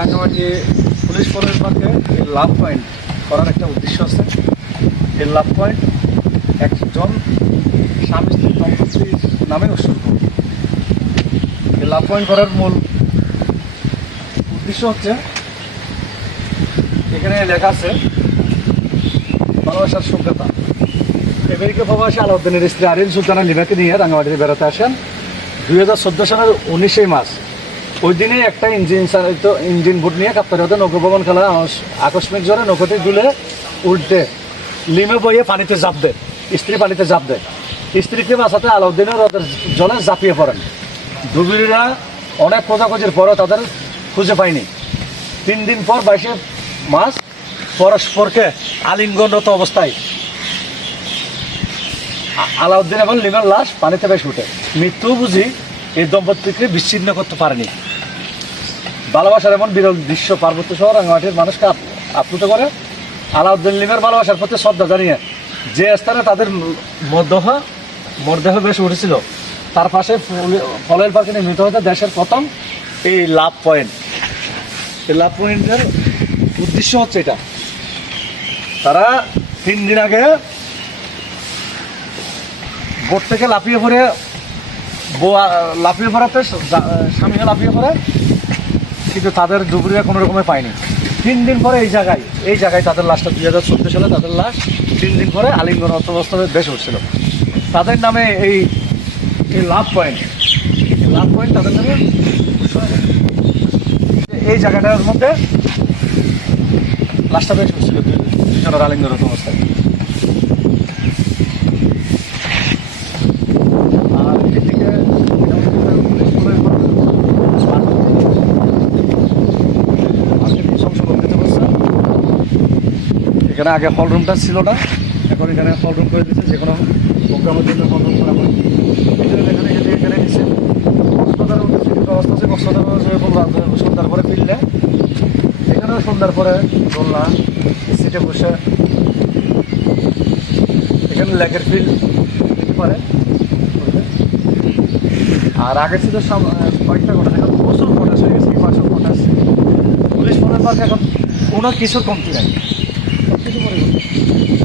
Rangamati police ফোরের পার্কে এই লাভ পয়েন্ট করার একটা উদ্দেশ্য আছে। এই লাভ পয়েন্ট একজন স্বামী স্ত্রী দম্পতির নামে উৎসর্গ। এই লাভ পয়েন্ট করার মূল উদ্দেশ্য হচ্ছে, এখানে লেখা আছে ভালোবাসার যোগ্যতা। আমেরিকা প্রবাসী আলাউদ্দিনের স্ত্রী আরিন সুলতানা লিমাকে নিয়ে রাঙ্গামাটিতে বেড়াতে আসেন 2014 সালের 19 মার্চ। ওই দিনে একটা ইঞ্জিন বোট নিয়ে কাপ্তারিতে নৌকা ভ্রমণ খেলা আকস্মিক জ্বরে নৌকাটি দুলে উল্টে লিমে বইয়ে পানিতে ঝাঁপ দেয়। স্ত্রী পানিতে ঝাঁপ দেয়। স্ত্রীকে বাঁচাতে আলাউদ্দিনের রথের জলে ঝাঁপিয়ে পড়েন। ডুবুরিরা অনেক খোঁজাখুঁজির পরও তাদের খুঁজে পায়নি। 3 দিন পর 22 মার্চ পরস্পরকে আলিঙ্গনরত অবস্থায় আলাউদ্দিন এবং লিমার লাশ পানিতে ভেসে উঠে। মৃত্যু বুঝি এই দম্পতিকে বিচ্ছিন্ন করতে পারেনি। ভালোবাসার এমন বিরল দৃশ্য পার্বত্য শহর রাঙ্গামাটির মানুষকে আপ্লুত করে। আলাউদ্দিন লিমার ভালোবাসার প্রতি শ্রদ্ধা জানিয়ে যে স্থানে তাদের মরদেহ ভেসে উঠেছিল তার পাশে ফলের পার্কে নির্মিত হতে দেশের প্রথম এই লাভ পয়েন্ট। এই লাভ পয়েন্টের উদ্দেশ্য হচ্ছে এটা, তারা 3 দিন আগে বোট থেকে লাফিয়ে পড়ে পড়াতে স্বামীও লাফিয়ে পড়ে, কিন্তু তাদের ডুবুরিরা কোনো রকমে পায়নি। 3 দিন পরে এই জায়গায় তাদের লাশটা 2014 সালে তাদের লাশ 3 দিন পরে আলিঙ্গন অবস্থায় ভেসে উঠছিল। তাদের নামে এই লাভ পয়েন্ট তাদের নামে এই জায়গাটার মধ্যে লাশটা ভেসে উঠছিল দুজনের আলিঙ্গনরত অবস্থায়। আর এদিকে এখানে আগে হল রুমটা ছিল না, এখন এখানে হল রুম করে দিচ্ছে। যে কোনো প্রোগ্রামের জন্য হল রুম করা হয়। এখানে নিচ্ছে কক্সবাজারের উদ্দেশ্যে ব্যবস্থা আছে। কক্সবাজার এবং সন্ধ্যার পরে ফিরলে এখানেও সন্ধ্যার পরে দোলনা সিটে বসে এখানে লেকের ফিল দিতে পারে। আর আগে ছিল কয়েকটা ঘটনা, এখন প্রচুর ঘটাস হয়ে গেছে। বাসন ঘটাস পুলিশ ফোনের পার্কে এখন কোনো কিছুর কমতি নাই, সব কিছু পরিবর্তন।